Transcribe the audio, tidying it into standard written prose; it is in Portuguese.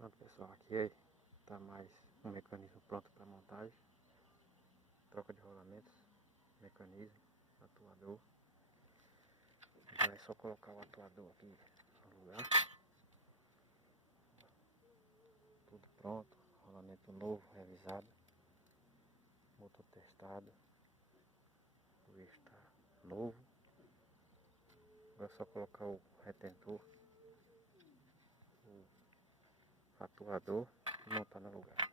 Pronto pessoal, aqui está mais um mecanismo pronto para montagem. Troca de rolamentos, mecanismo, atuador. Agora é só colocar o atuador aqui no lugar. Tudo pronto, rolamento novo, revisado, motor testado, o eixo está novo. Agora é só colocar o retentor, o atuador e montar no lugar.